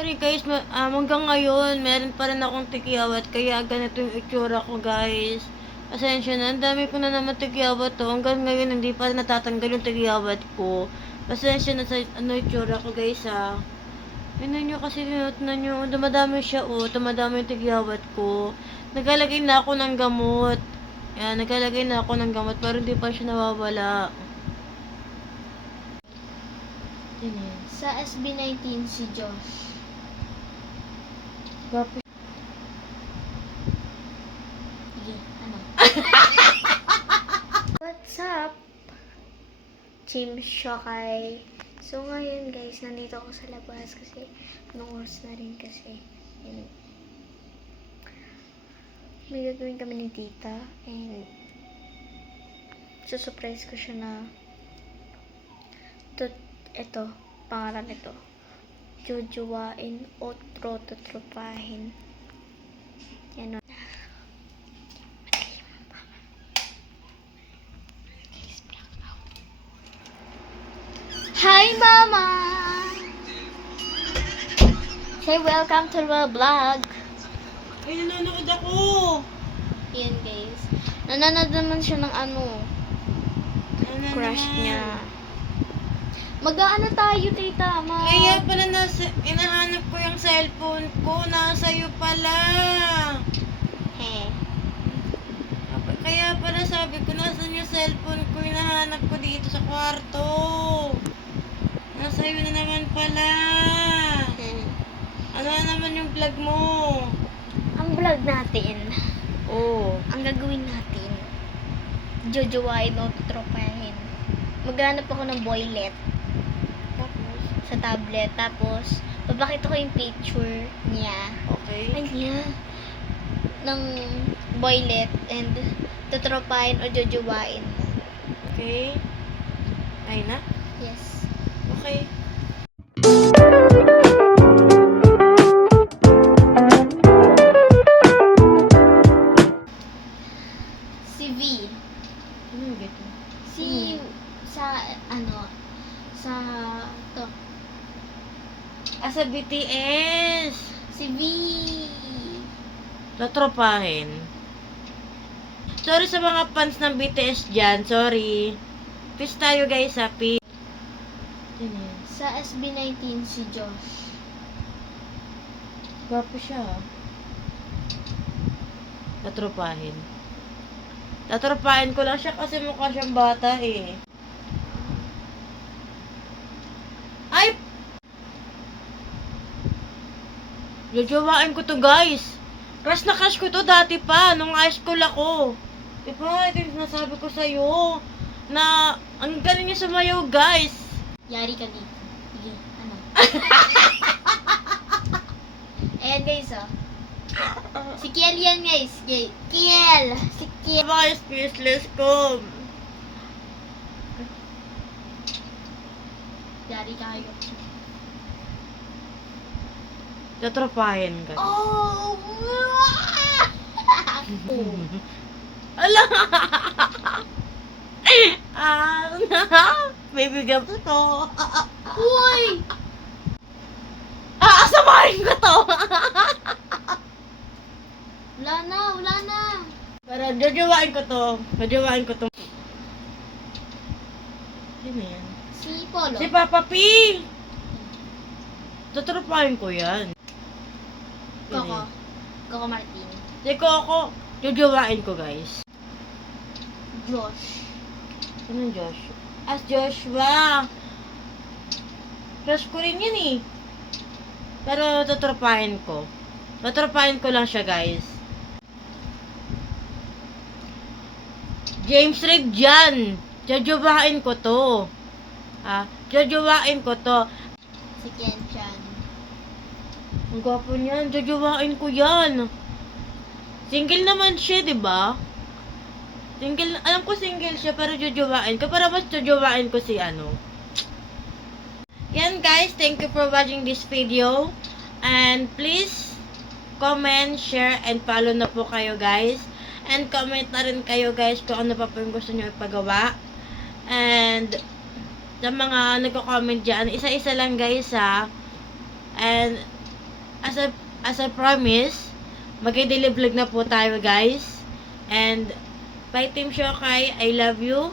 Sorry guys, hanggang ngayon, meron pa rin akong tigyawat, kaya ganito yung itsura ko guys. Pasensya na, ang dami ko na naman tigyawat to. Hanggang ngayon, hindi pa natatanggal yung tigyawat ko. Pasensya na sa itsura ko guys ha. Tignan nyo kasi, tignan nyo, dumadami siya dumadami yung tigyawat ko. Naglalagay na ako ng gamot. Yan, naglalagay na ako ng gamot, pero hindi pa siya nawawala. Sa SB19 si Josh. Grabe. Sige, ano? What's up? Team Shokay. So ngayon guys, nandito ako sa labas kasi anong oras na rin kasi. And, may gagawin kami ni tita and susurprise ko siya na ito, pangalan ito. Jojowain o trotropahin. Yan o. Hi, Mama! Say welcome to the vlog. Ay, nanonood ako! Yan, guys. Nanonood naman siya ng crush niya. Mag-aano tayo, tita? Kaya pala inahanap ko yung cellphone ko. Nasa'yo pala. Kaya pala sabi ko, nasan yung cellphone ko? Hinahanap ko dito sa kwarto. Nasa'yo na naman pala. Ano na naman yung vlog mo? Ang vlog natin, ang gagawin natin, jojowain o tropahin. Maghanap ako ng boylet sa tablet, tapos papakita ko yung picture niya. Okay. Ay niya. Ng boylet and tutropahin o jojowain. Okay. Ay na? Yes. Okay. Si V. Ano yung gito? Sa to. Sa BTS. Si V. Tatropahin. Sorry sa mga fans ng BTS dyan. Sorry. Peace tayo guys, happy. Sa SB19 si Josh. Gwapo siya. Tatropahin. Tatropahin ko lang siya kasi mukha siyang bata eh. Ay! Jojowain ko to guys. Crush na crush ko to dati pa, nung high school ako. Diba, ito yung sinasabi ko sa'yo. Na, ang galing niya sumayaw guys. Yari ka dito. Sige, ano? Ayan guys, Si Kiel yan guys. Kiel! Si Kiel. Mga speechless ko. Yari kayo. Tatropahin ka. Oh! Ala! Baby gaps ko. Uy! Asamahin ko to. Wala na. Pero jojowain ko to. Jojowain ko to. Sino yan? Si Polo. Si Papa P! Tatropahin ko yan. Coco Martin. Si Coco, jojowain ko guys. Josh. Anong Josh? As Joshua. Crush ko rin yun eh. Pero tatropahin ko. Tatropahin ko lang siya guys. James Reid dyan. Jojowain ko to. Jojowain ko to. Si Ken Chan. Ang gwapo niyan. Jojowain ko yan. Single naman siya, di ba? Single, alam ko single siya, pero jojowain ko. Para mas jojowain ko si ano. Yan guys, thank you for watching this video. And please, comment, share, and follow na po kayo guys. And comment na rin kayo guys kung ano pa po yung gusto nyo ipagawa. And sa mga nagko-comment dyan, isa-isa lang guys ha. And as I promise, mag-daily vlog na po tayo guys. And, bye Team Shokai, I love you.